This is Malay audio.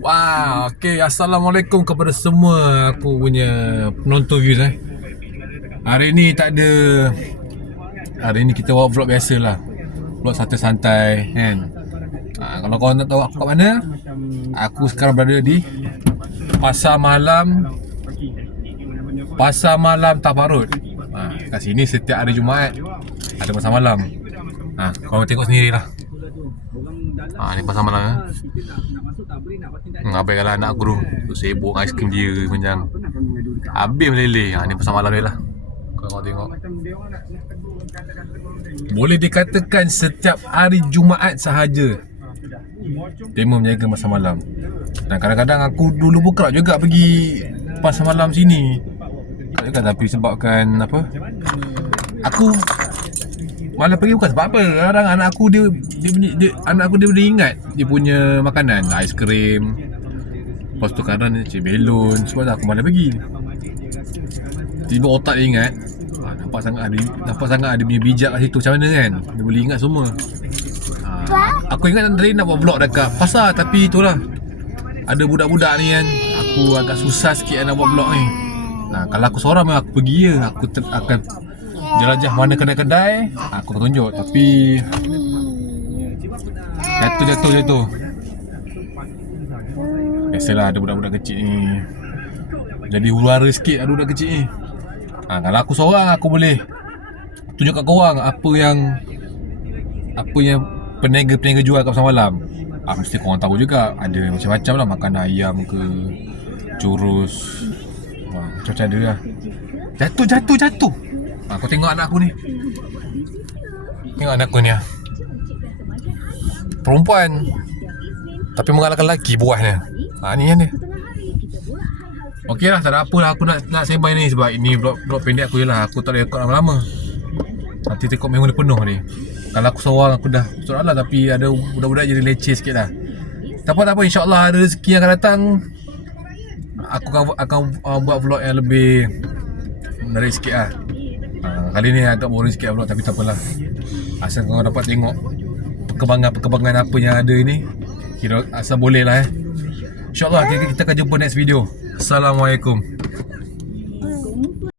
Wah, okay. Assalamualaikum kepada semua aku punya penonton views Hari ni tak ada. Hari ni kita buat vlog biasa lah. Vlog santai-santai kan. Kalau korang nak tahu aku kat mana, aku sekarang berada di Pasar Malam Tabarut. Kat sini setiap hari Jumaat ada pasar malam. Korang tengok sendirilah. Ni pasar malam abaikanlah anak aku tu sibuk aiskrim dia panjang. Habis meleleh. Ni pasar malam dia lah. Korang tengok. Boleh dikatakan setiap hari Jumaat sahaja Tema menjaga pasar malam. Dan kadang-kadang aku dulu pun kerap juga pergi pasar malam sini. Tak juga, tapi sebabkan apa, aku malah pergi bukan sebab apa. Kadang anak aku dia boleh ingat dia punya makanan, aiskrim. Lepas tu kadang dia cik belon. Sebab tu aku malah pergi. Tiba otak dia ingat. Nampak sangat ada punya bijak kat situ. Macam mana kan dia boleh ingat semua. Aku ingat tadi nak buat vlog dekat pasar, tapi itulah, ada budak-budak ni kan. Aku agak susah sikit nak buat vlog ni. Kalau aku seorang memang aku pergi je. Aku akan jelajah mana kedai-kedai, aku akan tunjuk. Tapi Jatuh biasalah ada budak-budak kecil ni. Jadi huru-hara sikit ada budak kecil ni. Kalau aku seorang, aku boleh tunjuk kat korang apa yang peniaga-peniaga jual kat pasar malam. Mesti korang tahu juga. Ada macam-macam lah, makanan ayam ke, churros, macam-macam ada lah. Jatuh. Kau tengok anak aku ni. Tengok anak aku ni lah. Perempuan tapi mengalahkan lelaki buahnya. Ni kan dia. Okey lah, tak ada apa lah. Aku nak sembang ni sebab ini vlog pendek aku je lah. Aku tak boleh rekod lama-lama. Nanti tekok memang dia penuh ni. Kalau aku seorang aku dah soalan lah. Tapi ada budak-budak jadi leceh sikit lah. Tak apa, insyaAllah ada rezeki yang akan datang. Aku akan buat vlog yang lebih menarik sikit lah. Kali ni agak boring sikit vlog, tapi tak apalah. Asal kau dapat tengok perkembangan apa yang ada ni, kira asal boleh lah. InsyaAllah kita akan jumpa next video. Assalamualaikum.